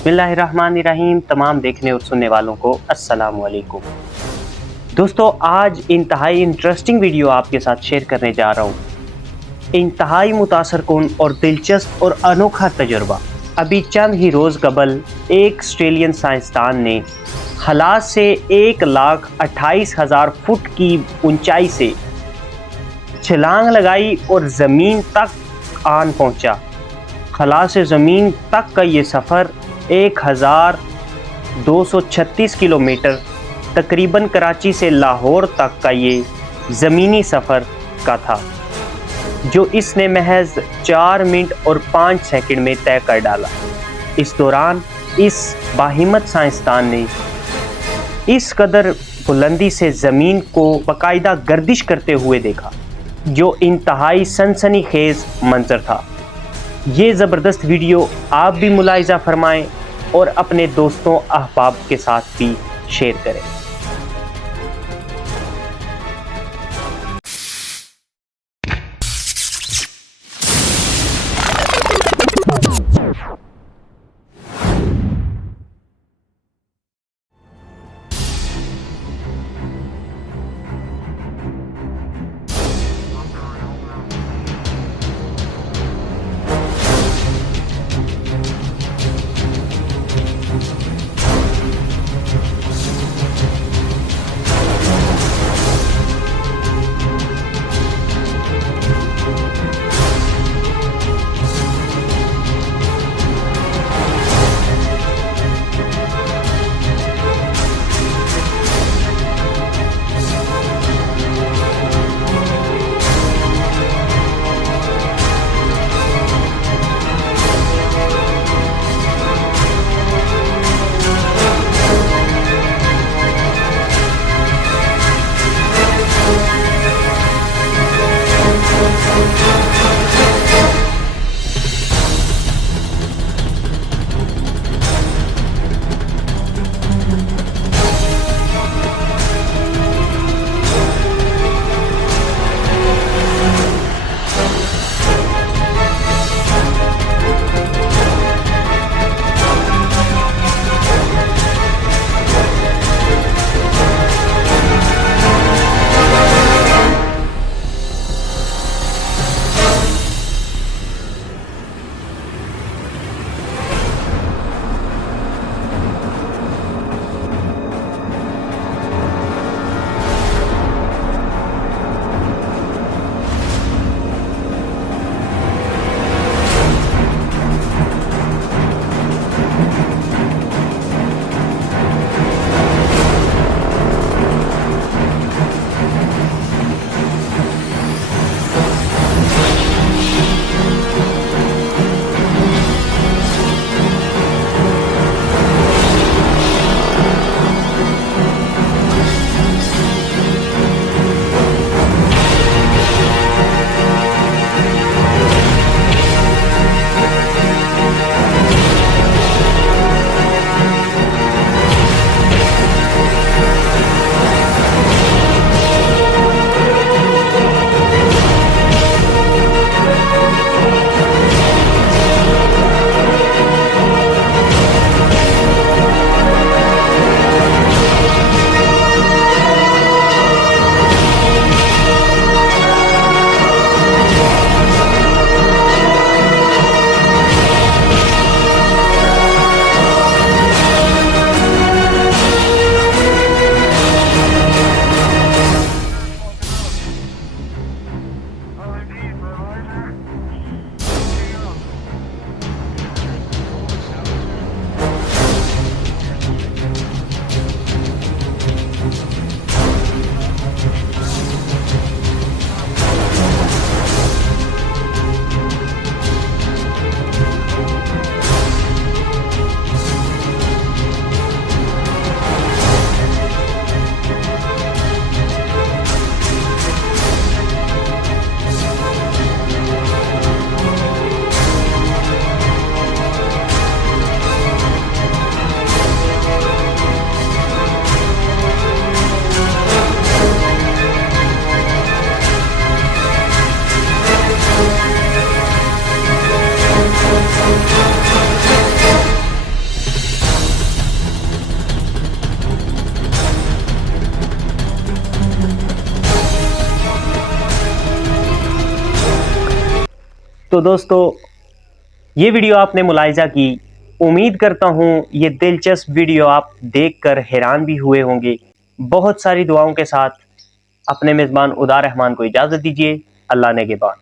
बिस्मिल्लाहिर्रहमानिर्रहीम। तमाम देखने और सुनने वालों को अस्सलाम वालेकुम। दोस्तों, आज इंतहाई इंटरेस्टिंग वीडियो आपके साथ शेयर करने जा रहा हूँ। इंतहाई मुतासरकुन और दिलचस्प और अनोखा तजुर्बा। अभी चंद ही रोज़ कबल एक ऑस्ट्रेलियन साइंसदान ने खला से 1,28,000 फुट की ऊंचाई से छलांग लगाई और ज़मीन तक आन पहुंचा। खला से ज़मीन तक का ये सफ़र 1,236 किलोमीटर, तकरीबन कराची से लाहौर तक का ये ज़मीनी सफ़र का था, जो इसने महज 4 मिनट और 5 सेकंड में तय कर डाला। इस दौरान इस बाहिम्मत साइंसदान ने इस कदर बुलंदी से ज़मीन को बाकायदा गर्दिश करते हुए देखा, जो इंतहाई सनसनीखेज़ मंजर था। ये ज़बरदस्त वीडियो आप भी मुलाहिज़ा फरमाएं और अपने दोस्तों अहबाब के साथ भी शेयर करें। तो दोस्तों, ये वीडियो आपने मुलाहिजा की। उम्मीद करता हूँ ये दिलचस्प वीडियो आप देखकर हैरान भी हुए होंगे। बहुत सारी दुआओं के साथ अपने मेज़बान उदार रहमान को इजाज़त दीजिए। अल्लाह ने के बाद।